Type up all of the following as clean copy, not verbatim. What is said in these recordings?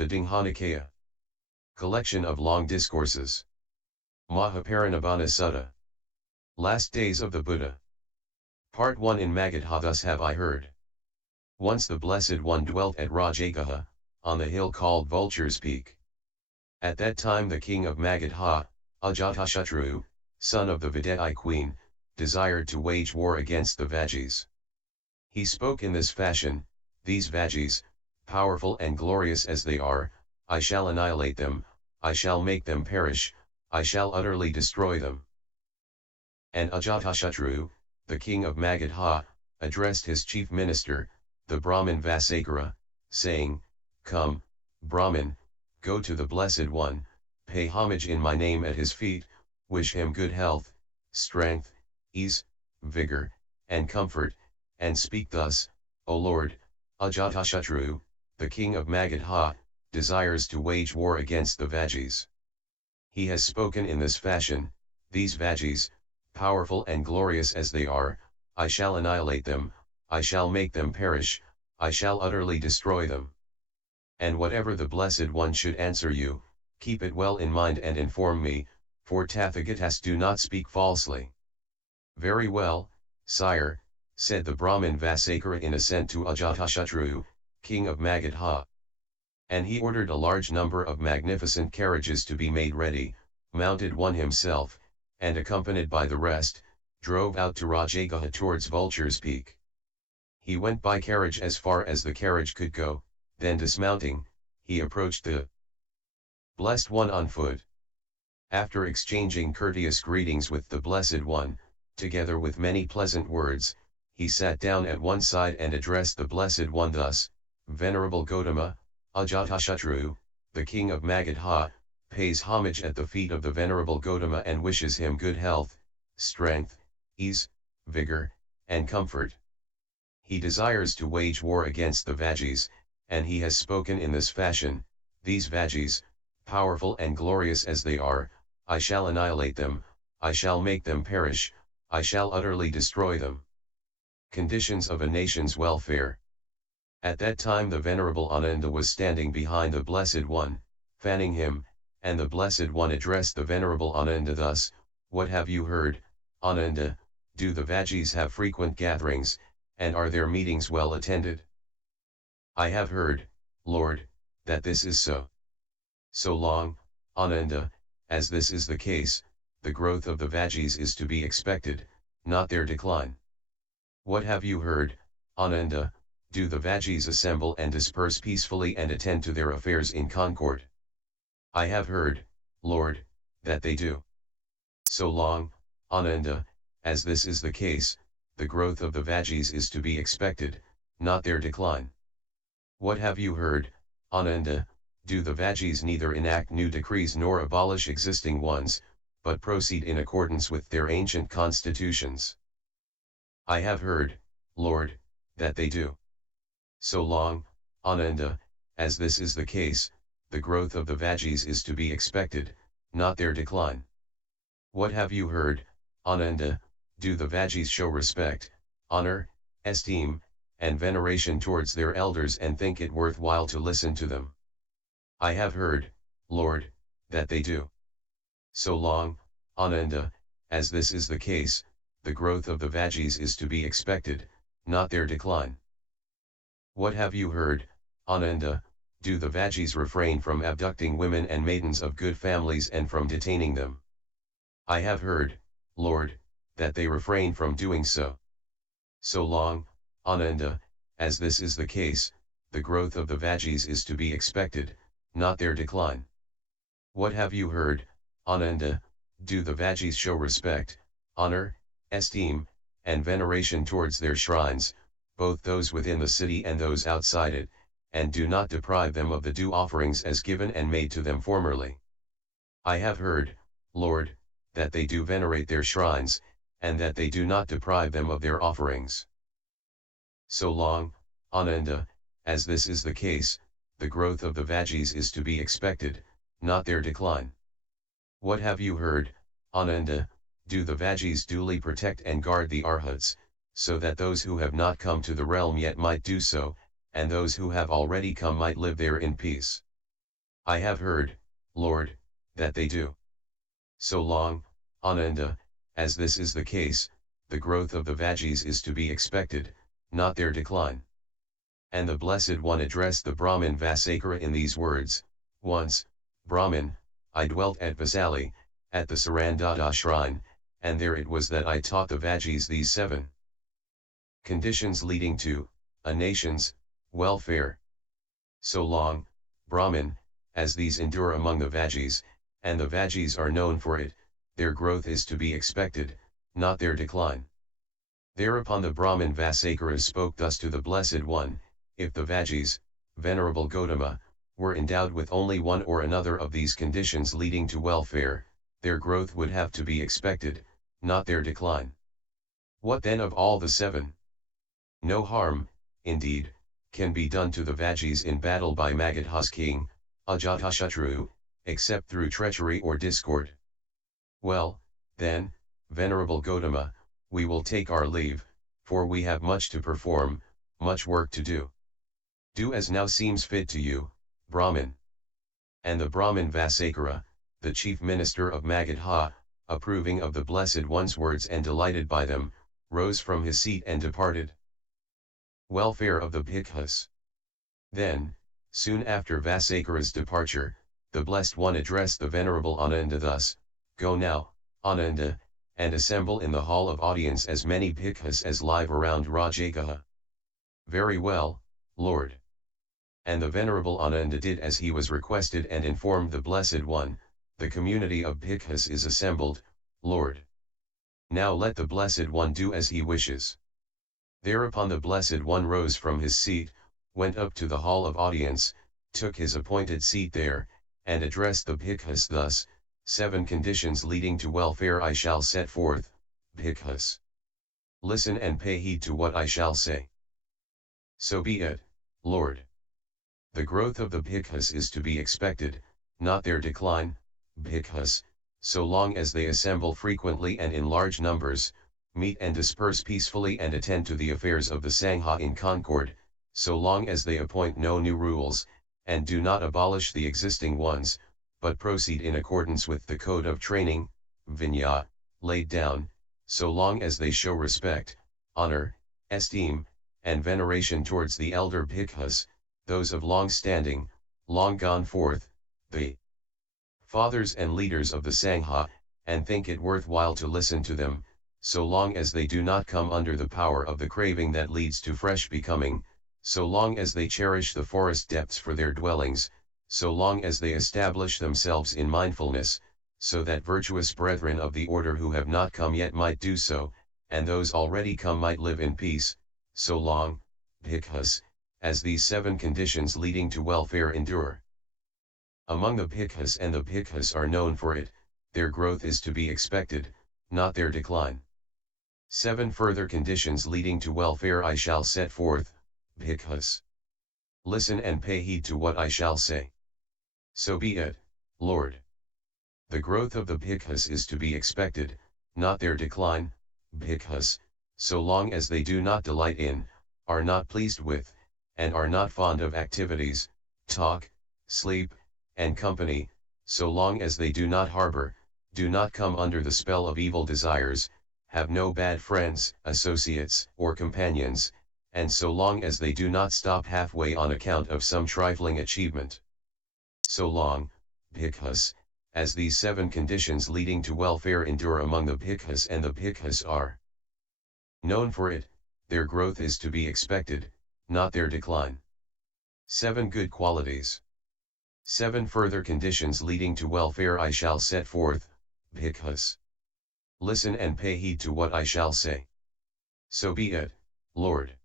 The Digha Nikaya. Collection of Long Discourses. Maha-parinibbāna Sutta. Last Days of the Buddha. Part 1. In Magadha. Thus have I heard. Once the Blessed One dwelt at Rajagaha, on the hill called Vulture's Peak. At that time the king of Magadha, Ajatashatru, son of the Vidai queen, desired to wage war against the Vajis. He spoke in this fashion: these Vajis, powerful and glorious as they are, I shall annihilate them, I shall make them perish, I shall utterly destroy them. And Ajatashatru, the king of Magadha, addressed his chief minister, the Brahmin Vasakara, saying, "Come, Brahmin, go to the Blessed One, pay homage in my name at his feet, wish him good health, strength, ease, vigor, and comfort, and speak thus: O Lord, Ajatashatru, the king of Magadha, desires to wage war against the Vajis. He has spoken in this fashion: these Vajis, powerful and glorious as they are, I shall annihilate them, I shall make them perish, I shall utterly destroy them. And whatever the Blessed One should answer you, keep it well in mind and inform me, for Tathagatas do not speak falsely." "Very well, sire," said the Brahmin Vasakara in assent to Ajatashatru, king of Magadha. And he ordered a large number of magnificent carriages to be made ready, mounted one himself, and accompanied by the rest, drove out to Rajagaha towards Vulture's Peak. He went by carriage as far as the carriage could go, then dismounting, he approached the Blessed One on foot. After exchanging courteous greetings with the Blessed One, together with many pleasant words, he sat down at one side and addressed the Blessed One thus: "Venerable Gautama, Ajatashatru, the king of Magadha, pays homage at the feet of the Venerable Gautama and wishes him good health, strength, ease, vigor, and comfort. He desires to wage war against the Vajis, and he has spoken in this fashion: these Vajis, powerful and glorious as they are, I shall annihilate them, I shall make them perish, I shall utterly destroy them." Conditions of a nation's welfare. At that time the Venerable Ananda was standing behind the Blessed One, fanning him, and the Blessed One addressed the Venerable Ananda thus: "What have you heard, Ananda? Do the Vajis have frequent gatherings, and are their meetings well attended?" "I have heard, Lord, that this is so. So long, Ananda, as this is the case, the growth of the Vajis is to be expected, not their decline." "What have you heard, Ananda? Do the Vajis assemble and disperse peacefully and attend to their affairs in concord?" "I have heard, Lord, that they do." "So long, Ananda, as this is the case, the growth of the Vajis is to be expected, not their decline." "What have you heard, Ananda? Do the Vajis neither enact new decrees nor abolish existing ones, but proceed in accordance with their ancient constitutions?" "I have heard, Lord, that they do." "So long, Ananda, as this is the case, the growth of the Vajis is to be expected, not their decline." "What have you heard, Ananda? Do the Vajis show respect, honor, esteem, and veneration towards their elders and think it worthwhile to listen to them?" "I have heard, Lord, that they do." "So long, Ananda, as this is the case, the growth of the Vajis is to be expected, not their decline." "What have you heard, Ananda? Do the Vajis refrain from abducting women and maidens of good families and from detaining them?" "I have heard, Lord, that they refrain from doing so." "So long, Ananda, as this is the case, the growth of the Vajis is to be expected, not their decline." "What have you heard, Ananda? Do the Vajis show respect, honor, esteem, and veneration towards their shrines, both those within the city and those outside it, and do not deprive them of the due offerings as given and made to them formerly?" "I have heard, Lord, that they do venerate their shrines, and that they do not deprive them of their offerings." "So long, Ananda, as this is the case, the growth of the Vajis is to be expected, not their decline." "What have you heard, Ananda? Do the Vajis duly protect and guard the Arhats, so that those who have not come to the realm yet might do so, and those who have already come might live there in peace?" I have heard, Lord, that they do. So long, Ananda, as this is the case, the growth of the Vajis is to be expected, not their decline. And the Blessed One addressed the Brahmin Vasakara in these words, once, Brahmin, I dwelt at Vasali, at the Sarandada shrine, and there it was that I taught the Vajis these 7 conditions leading to a nation's welfare. So long, Brahmin, as these endure among the Vajis, and the Vajis are known for it, their growth is to be expected, not their decline. Thereupon the Brahmin Vasakara spoke thus to the Blessed One, if the Vajis, Venerable Gautama, were endowed with only one or another of these conditions leading to welfare, their growth would have to be expected, not their decline. What then of all the 7? No harm, indeed, can be done to the Vajis in battle by Magadha's king, Ajatashatru, except through treachery or discord. Well, then, Venerable Gautama, we will take our leave, for we have much to perform, much work to do. Do as now seems fit to you, Brahmin. And the Brahmin Vasakara, the chief minister of Magadha, approving of the Blessed One's words and delighted by them, rose from his seat and departed. Welfare of the Bhikkhus. Then, soon after Vasakara's departure, the Blessed One addressed the Venerable Ananda thus, Go now, Ananda, and assemble in the hall of audience as many Bhikkhus as live around Rajagaha. Very well, Lord. And the Venerable Ananda did as he was requested and informed the Blessed One, the community of Bhikkhus is assembled, Lord. Now let the Blessed One do as he wishes. Thereupon the Blessed One rose from his seat, went up to the hall of audience, took his appointed seat there, and addressed the Bhikkhus thus, 7 conditions leading to welfare I shall set forth, Bhikkhus. Listen and pay heed to what I shall say. So be it, Lord. The growth of the Bhikkhus is to be expected, not their decline, Bhikkhus, so long as they assemble frequently and in large numbers, meet and disperse peacefully and attend to the affairs of the Sangha in concord, so long as they appoint no new rules, and do not abolish the existing ones, but proceed in accordance with the code of training, Vinaya, laid down, so long as they show respect, honor, esteem, and veneration towards the elder Bhikkhus, those of long standing, long gone forth, the fathers and leaders of the Sangha, and think it worthwhile to listen to them, so long as they do not come under the power of the craving that leads to fresh becoming, so long as they cherish the forest depths for their dwellings, so long as they establish themselves in mindfulness, so that virtuous brethren of the order who have not come yet might do so, and those already come might live in peace, so long, Bhikkhus, as these 7 conditions leading to welfare endure. Among the Bhikkhus, and the Bhikkhus are known for it, their growth is to be expected, not their decline. 7 further conditions leading to welfare I shall set forth, Bhikkhus. Listen and pay heed to what I shall say. So be it, Lord. The growth of the Bhikkhus is to be expected, not their decline, Bhikkhus, so long as they do not delight in, are not pleased with, and are not fond of activities, talk, sleep, and company, so long as they do not harbor, do not come under the spell of evil desires, have no bad friends, associates, or companions, and so long as they do not stop halfway on account of some trifling achievement. So long, Bhikkhus, as these 7 conditions leading to welfare endure among the Bhikkhus, and the Bhikkhus are known for it, their growth is to be expected, not their decline. 7 good qualities. 7 further conditions leading to welfare I shall set forth, Bhikkhus. Listen and pay heed to what I shall say. So be it, Lord.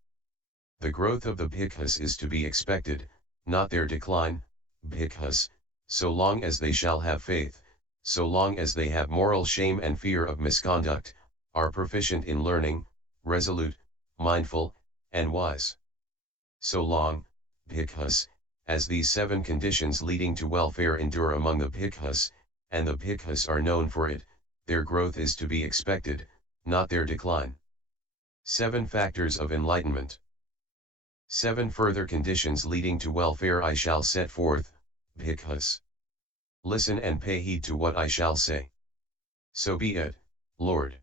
The growth of the Bhikkhus is to be expected, not their decline, Bhikkhus, so long as they shall have faith, so long as they have moral shame and fear of misconduct, are proficient in learning, resolute, mindful, and wise. So long, Bhikkhus, as these 7 conditions leading to welfare endure among the Bhikkhus, and the Bhikkhus are known for it, their growth is to be expected, not their decline. 7 factors of enlightenment. 7 further conditions leading to welfare I shall set forth, Bhikkhus. Listen and pay heed to what I shall say. So be it, Lord.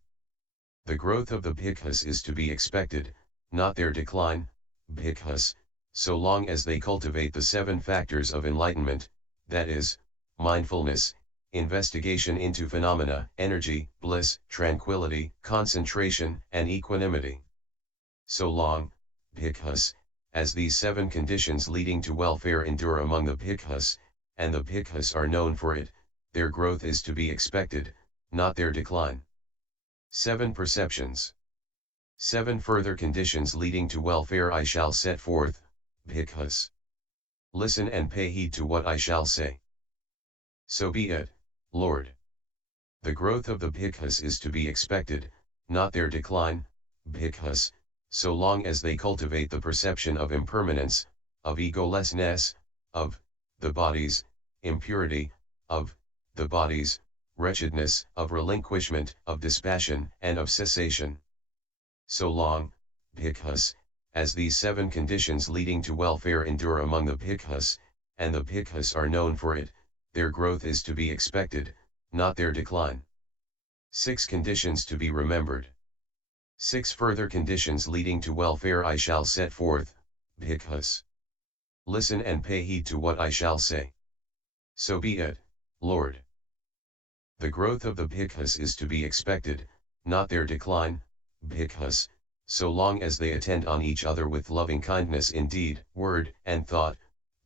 The growth of the bhikkhus is to be expected, not their decline, bhikkhus, so long as they cultivate the 7 factors of enlightenment, that is, mindfulness, investigation into phenomena, energy, bliss, tranquility, concentration, and equanimity. So long, bhikkhus, as these 7 conditions leading to welfare endure among the bhikkhus, and the bhikkhus are known for it, their growth is to be expected, not their decline. 7 perceptions. 7 further conditions leading to welfare I shall set forth, bhikkhus. Listen and pay heed to what I shall say. So be it, Lord. The growth of the bhikkhus is to be expected, not their decline, bhikkhus, so long as they cultivate the perception of impermanence, of egolessness, of the body's impurity, of the body's wretchedness, of relinquishment, of dispassion, and of cessation. So long, bhikkhus, as these 7 conditions leading to welfare endure among the bhikkhus, and the bhikkhus are known for it, their growth is to be expected, not their decline. 6 conditions to be remembered. 6 further conditions leading to welfare I shall set forth, bhikkhus. Listen and pay heed to what I shall say. So be it, Lord. The growth of the bhikkhus is to be expected, not their decline, bhikkhus, so long as they attend on each other with loving kindness in deed, word, and thought,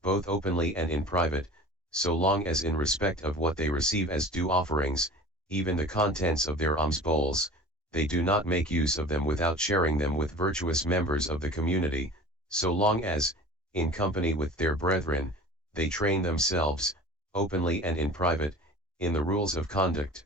both openly and in private, so long as in respect of what they receive as due offerings, even the contents of their alms bowls, they do not make use of them without sharing them with virtuous members of the community, so long as, in company with their brethren, they train themselves, openly and in private, in the rules of conduct,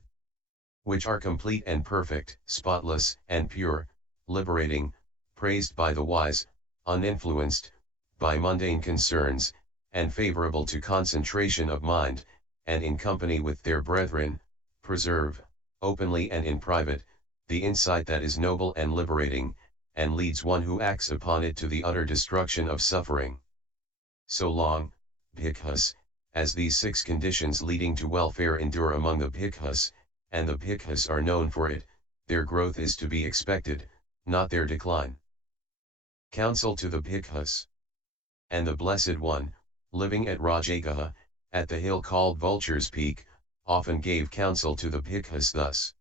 which are complete and perfect, spotless and pure, liberating, praised by the wise, uninfluenced by mundane concerns, and favorable to concentration of mind, and in company with their brethren, preserve, openly and in private, the insight that is noble and liberating, and leads one who acts upon it to the utter destruction of suffering. So long, bhikkhus, as these 6 conditions leading to welfare endure among the bhikkhus, and the bhikkhus are known for it, their growth is to be expected, not their decline. Counsel to the bhikkhus. And the Blessed One, living at Rajagaha, at the hill called Vulture's Peak, often gave counsel to the bhikkhus thus.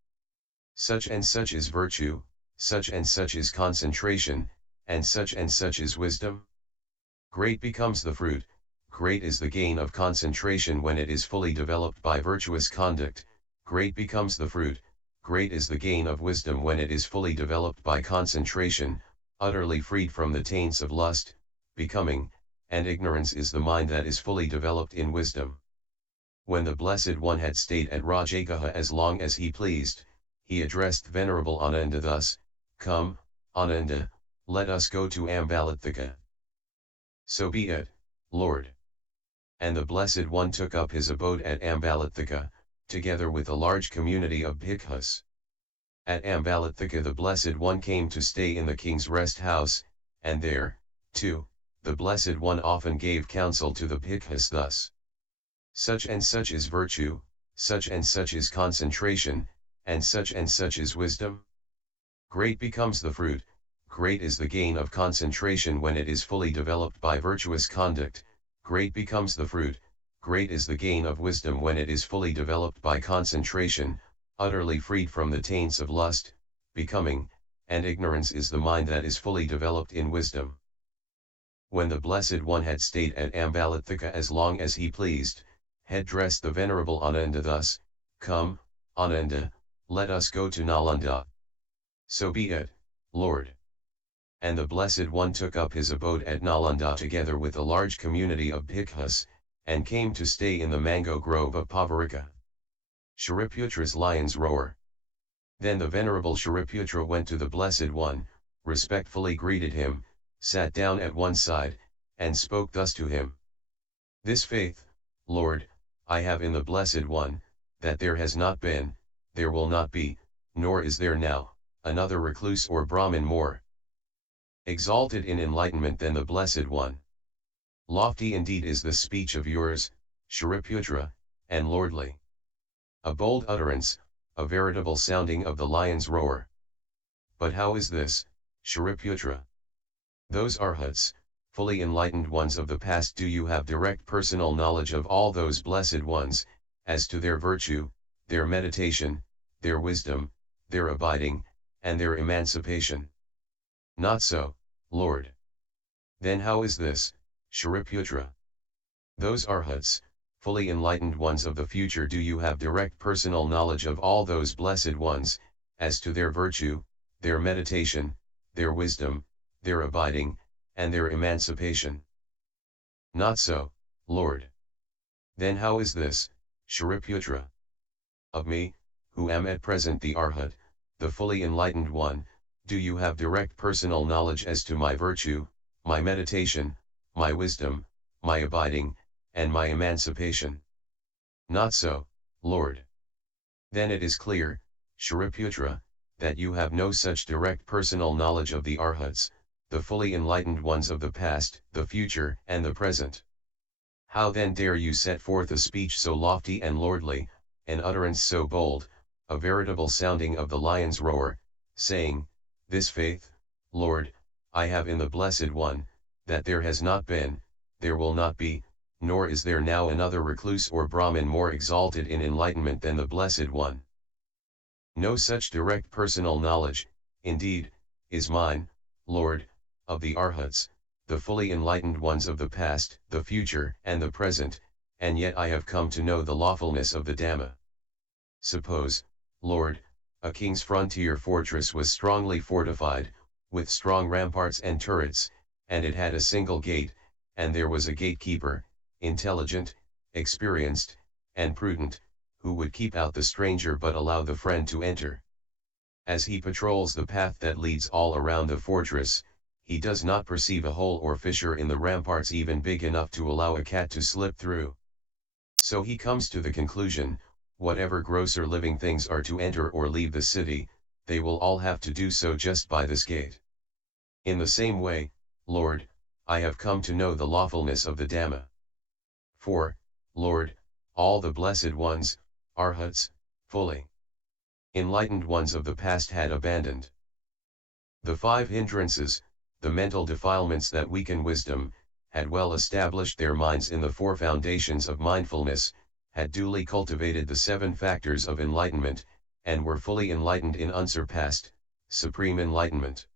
Such and such is virtue, such and such is concentration, and such is wisdom. Great becomes the fruit, great is the gain of concentration when it is fully developed by virtuous conduct, great becomes the fruit, great is the gain of wisdom when it is fully developed by concentration, utterly freed from the taints of lust, becoming, and ignorance is the mind that is fully developed in wisdom. When the Blessed One had stayed at Rajagaha as long as he pleased, he addressed Venerable Ananda thus, Come, Ananda, let us go to Ambalatthika. So be it, Lord. And the Blessed One took up his abode at Ambalatthika, together with a large community of bhikkhus. At Ambalatthika the Blessed One came to stay in the king's rest house, and there, too, the Blessed One often gave counsel to the bhikkhus thus. Such and such is virtue, such and such is concentration, and such is wisdom. Great becomes the fruit, great is the gain of concentration when it is fully developed by virtuous conduct, great becomes the fruit, great is the gain of wisdom when it is fully developed by concentration, utterly freed from the taints of lust, becoming, and ignorance is the mind that is fully developed in wisdom. When the Blessed One had stayed at Ambalatthika as long as he pleased, had dressed the Venerable Ananda thus, Come, Ananda, let us go to Nalanda. So be it, Lord. And the Blessed One took up his abode at Nalanda together with a large community of bhikkhus, and came to stay in the mango grove of Pavarika. Shariputra's lions roar. Then the Venerable Shariputra went to the Blessed One, respectfully greeted him, sat down at one side, and spoke thus to him. This faith, Lord, I have in the Blessed One, that there has not been, there will not be, nor is there now, another recluse or Brahmin more exalted in enlightenment than the Blessed One. Lofty indeed is this speech of yours, Shariputra, and lordly. A bold utterance, a veritable sounding of the lion's roar. But how is this, Shariputra? Those arhats, fully enlightened ones of the past, do you have direct personal knowledge of all those blessed ones, as to their virtue, their meditation, their wisdom, their abiding, and their emancipation? Not so, Lord. Then how is this, Shariputra? Those arhats, fully enlightened ones of the future, do you have direct personal knowledge of all those blessed ones, as to their virtue, their meditation, their wisdom, their abiding, and their emancipation? Not so, Lord. Then how is this, Shariputra? Of me, who am at present the Arhat, the fully enlightened one, do you have direct personal knowledge as to my virtue, my meditation, my wisdom, my abiding, and my emancipation? Not so, Lord. Then it is clear, Shariputra, that you have no such direct personal knowledge of the Arhats, the fully enlightened ones of the past, the future, and the present. How then dare you set forth a speech so lofty and lordly, an utterance so bold, a veritable sounding of the lion's roar, saying, this faith, Lord, I have in the Blessed One, that there has not been, there will not be, nor is there now another recluse or Brahmin more exalted in enlightenment than the Blessed One. No such direct personal knowledge, indeed, is mine, Lord, of the Arhats, the fully enlightened ones of the past, the future, and the present, and yet I have come to know the lawfulness of the Dhamma. Suppose, Lord, a king's frontier fortress was strongly fortified, with strong ramparts and turrets, and it had a single gate, and there was a gatekeeper, intelligent, experienced, and prudent, who would keep out the stranger but allow the friend to enter. As he patrols the path that leads all around the fortress, he does not perceive a hole or fissure in the ramparts even big enough to allow a cat to slip through. So he comes to the conclusion, whatever grosser living things are to enter or leave the city, they will all have to do so just by this gate. In the same way, Lord, I have come to know the lawfulness of the Dhamma. For, Lord, all the blessed ones, Arhats, fully enlightened ones of the past had abandoned the 5 hindrances, the mental defilements that weaken wisdom, had well established their minds in the 4 foundations of mindfulness, had duly cultivated the 7 factors of enlightenment, and were fully enlightened in unsurpassed, supreme enlightenment.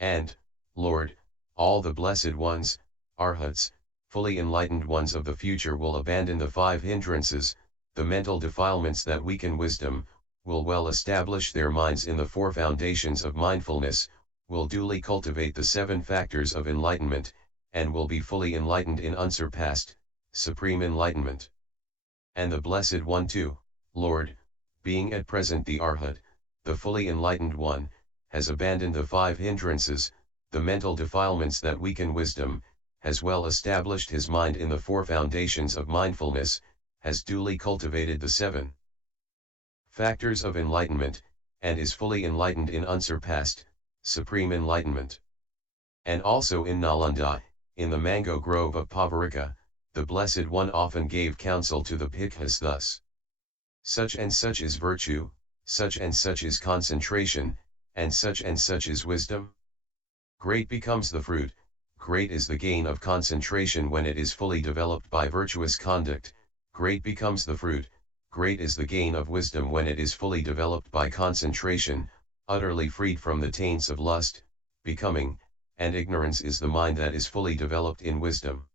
And, Lord, all the blessed ones, Arhats, fully enlightened ones of the future will abandon the 5 hindrances, the mental defilements that weaken wisdom, will well establish their minds in the 4 foundations of mindfulness, will duly cultivate the 7 factors of enlightenment, and will be fully enlightened in unsurpassed, supreme enlightenment. And the Blessed One too, Lord, being at present the Arhat, the fully enlightened one, has abandoned the 5 hindrances, the mental defilements that weaken wisdom, has well established his mind in the 4 foundations of mindfulness, has duly cultivated the 7 factors of enlightenment, and is fully enlightened in unsurpassed, supreme enlightenment. And also in Nalanda, in the mango grove of Pavarika, the Blessed One often gave counsel to the Bhikkhus thus. Such and such is virtue, such and such is concentration, and such is wisdom. Great becomes the fruit, great is the gain of concentration when it is fully developed by virtuous conduct, great becomes the fruit, great is the gain of wisdom when it is fully developed by concentration, utterly freed from the taints of lust, becoming, and ignorance is the mind that is fully developed in wisdom.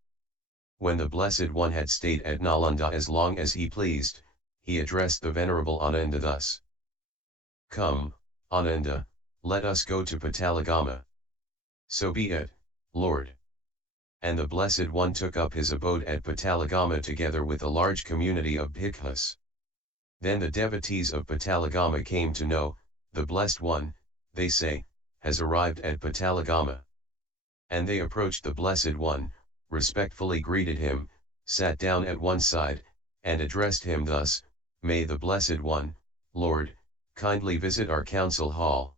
When the Blessed One had stayed at Nalanda as long as he pleased, he addressed the Venerable Ananda thus. Come, Ananda, let us go to Patalagama. So be it, Lord. And the Blessed One took up his abode at Patalagama together with a large community of bhikkhus. Then the devotees of Patalagama came to know, the Blessed One, they say, has arrived at Patalagama. And they approached the Blessed One, respectfully greeted him, sat down at one side, and addressed him thus, May the Blessed One, Lord, kindly visit our council hall.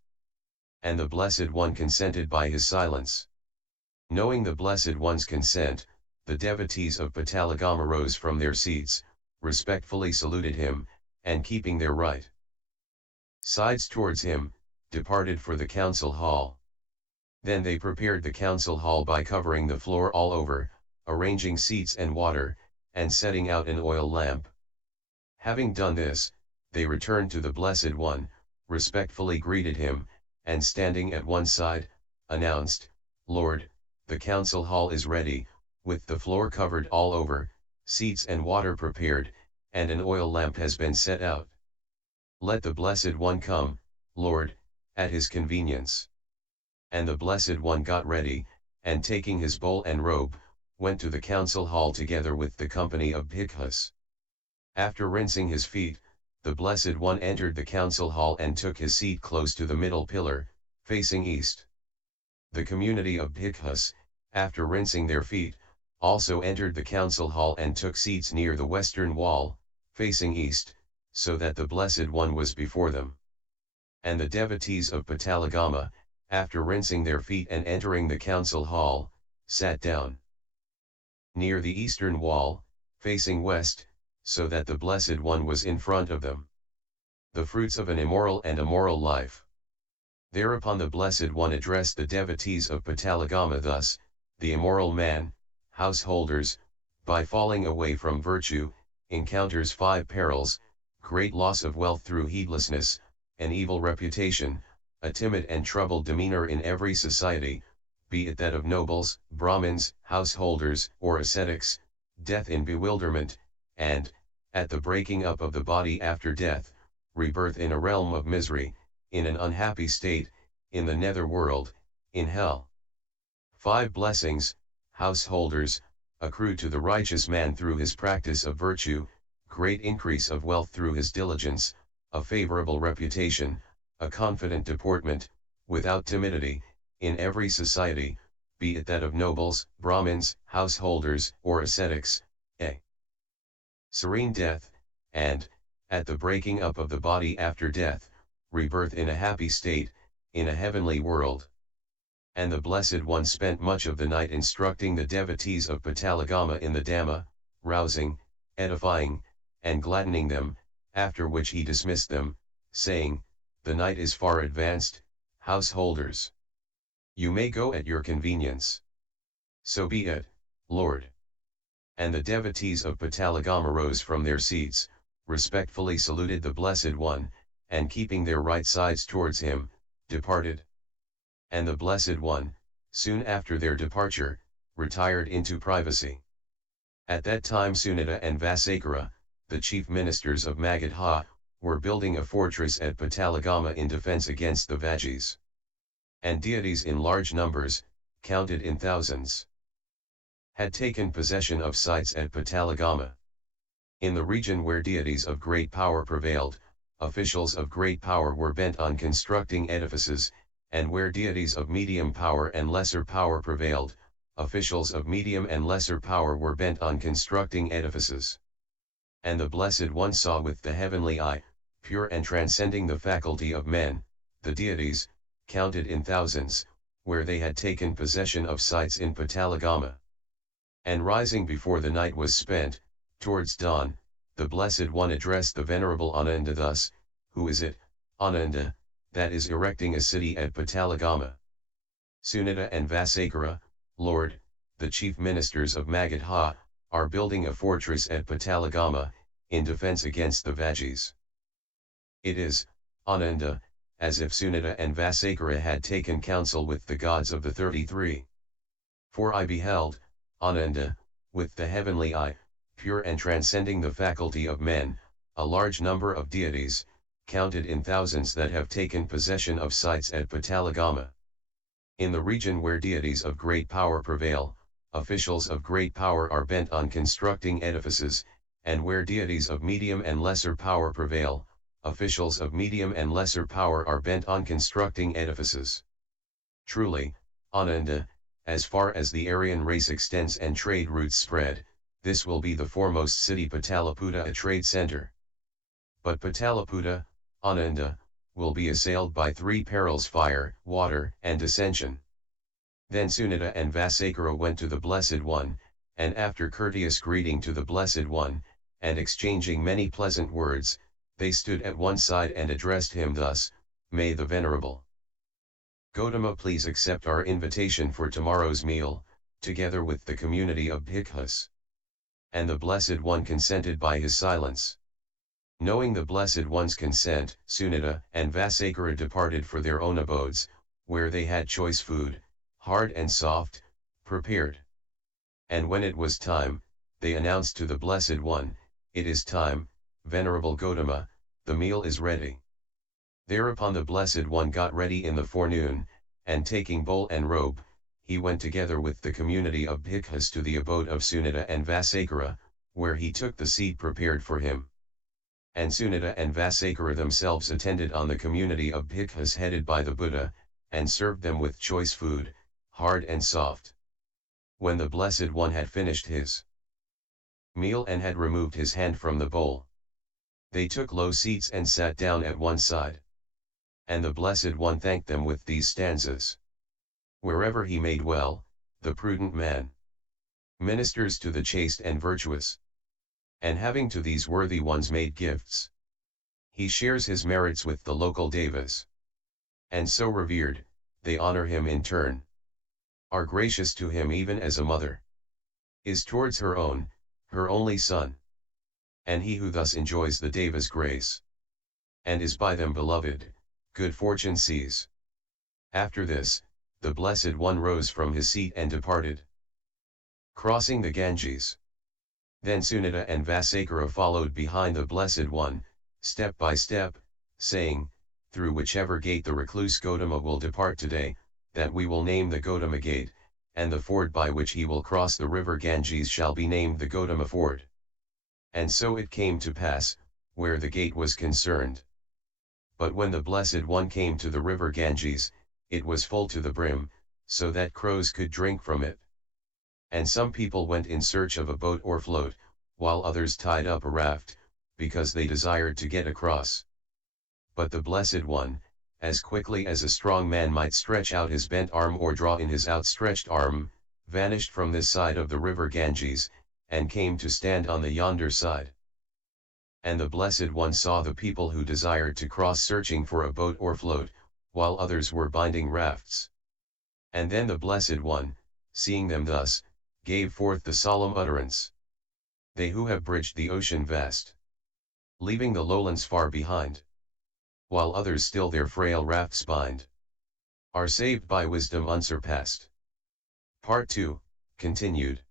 And the Blessed One consented by his silence. Knowing the Blessed One's consent, the devotees of Patalagama rose from their seats, respectfully saluted him, and keeping their right sides towards him, departed for the council hall. Then they prepared the council hall by covering the floor all over, arranging seats and water, and setting out an oil lamp. Having done this, they returned to the Blessed One, respectfully greeted him, and standing at one side, announced, "Lord, the council hall is ready, with the floor covered all over, seats and water prepared, and an oil lamp has been set out. Let the Blessed One come, Lord, at his convenience." And the Blessed One got ready, and taking his bowl and robe, went to the council hall together with the company of bhikkhus. After rinsing his feet, the Blessed One entered the council hall and took his seat close to the middle pillar, facing east. The community of bhikkhus, after rinsing their feet, also entered the council hall and took seats near the western wall, facing east, so that the Blessed One was before them. And the devotees of Patalagama, after rinsing their feet and entering the council hall, sat down near the eastern wall, facing west, so that the Blessed One was in front of them. The fruits of an immoral and a moral life. Thereupon the Blessed One addressed the devotees of Patalagama thus: "The immoral man, householders, by falling away from virtue, encounters 5 perils: great loss of wealth through heedlessness, an evil reputation, a timid and troubled demeanor in every society, be it that of nobles, Brahmins, householders, or ascetics, death in bewilderment, and, at the breaking up of the body after death, rebirth in a realm of misery, in an unhappy state, in the nether world, in hell. 5 blessings, householders, accrue to the righteous man through his practice of virtue: great increase of wealth through his diligence, a favorable reputation, a confident deportment, without timidity, in every society, be it that of nobles, Brahmins, householders, or ascetics, a serene death, and, at the breaking up of the body after death, rebirth in a happy state, in a heavenly world." And the Blessed One spent much of the night instructing the devotees of Patalagama in the Dhamma, rousing, edifying, and gladdening them, after which he dismissed them, saying, "The night is far advanced, householders. You may go at your convenience." "So be it, Lord." And the devotees of Patalagama rose from their seats, respectfully saluted the Blessed One, and keeping their right sides towards him, departed. And the Blessed One, soon after their departure, retired into privacy. At that time Sunita and Vasakara, the chief ministers of Magadha, were building a fortress at Patalagama in defense against the Vajis. And deities in large numbers, counted in thousands, had taken possession of sites at Patalagama. In the region where deities of great power prevailed, officials of great power were bent on constructing edifices, and where deities of medium power and lesser power prevailed, officials of medium and lesser power were bent on constructing edifices. And the Blessed One saw with the heavenly eye, pure and transcending the faculty of men, the deities, counted in thousands, where they had taken possession of sites in Patalagama. And rising before the night was spent, towards dawn, the Blessed One addressed the Venerable Ananda thus: "Who is it, Ananda, that is erecting a city at Patalagama?" "Sunita and Vasakara, Lord, the chief ministers of Magadha, are building a fortress at Patalagama, in defense against the Vajis." It is, Ananda, as if Sunita and Vasakara had taken counsel with the gods of the 33. For I beheld, Ananda, with the heavenly eye, pure and transcending the faculty of men, a large number of deities, counted in thousands, that have taken possession of sites at Patalagama. In the region where deities of great power prevail, officials of great power are bent on constructing edifices, and where deities of medium and lesser power prevail, officials of medium and lesser power are bent on constructing edifices. Truly, Ananda, as far as the Aryan race extends and trade routes spread, this will be the foremost city, Paṭṭhapāda, a trade center. But Paṭṭhapāda, Ananda, will be assailed by 3 perils: fire, water, and dissension. Then Sunita and Vasakara went to the Blessed One, and after courteous greeting to the Blessed One, and exchanging many pleasant words, they stood at one side and addressed him thus: "May the Venerable Gotama please accept our invitation for tomorrow's meal, together with the community of bhikkhus." And the Blessed One consented by his silence. Knowing the Blessed One's consent, Sunita and Vasakara departed for their own abodes, where they had choice food, hard and soft, prepared. And when it was time, they announced to the Blessed One, "It is time, Venerable Gotama, the meal is ready." Thereupon the Blessed One got ready in the forenoon, and taking bowl and robe, he went together with the community of bhikkhus to the abode of Sunita and Vasakara, where he took the seat prepared for him. And Sunita and Vasakara themselves attended on the community of bhikkhus headed by the Buddha, and served them with choice food, hard and soft. When the Blessed One had finished his meal and had removed his hand from the bowl, they took low seats and sat down at one side. And the Blessed One thanked them with these stanzas: "Wherever he may dwell, the prudent man ministers to the chaste and virtuous, and having to these worthy ones made gifts, he shares his merits with the local devas. And so revered, they honor him in turn, are gracious to him even as a mother is towards her only son. And he who thus enjoys the devas' grace, and is by them beloved, good fortune sees." After this, the Blessed One rose from his seat and departed, crossing the Ganges. Then Sunita and Vasakara followed behind the Blessed One, step by step, saying, "Through whichever gate the recluse Gotama will depart today, that we will name the Gotama Gate, and the ford by which he will cross the river Ganges shall be named the Gotama Ford." And so it came to pass, where the gate was concerned. But when the Blessed One came to the river Ganges, it was full to the brim, so that crows could drink from it. And some people went in search of a boat or float, while others tied up a raft, because they desired to get across. But the Blessed One, as quickly as a strong man might stretch out his bent arm or draw in his outstretched arm, vanished from this side of the river Ganges, and came to stand on the yonder side. And the Blessed One saw the people who desired to cross searching for a boat or float, while others were binding rafts. And then the Blessed One, seeing them thus, gave forth the solemn utterance: "They who have bridged the ocean vast, leaving the lowlands far behind, while others still their frail rafts bind, are saved by wisdom unsurpassed." Part 2, continued.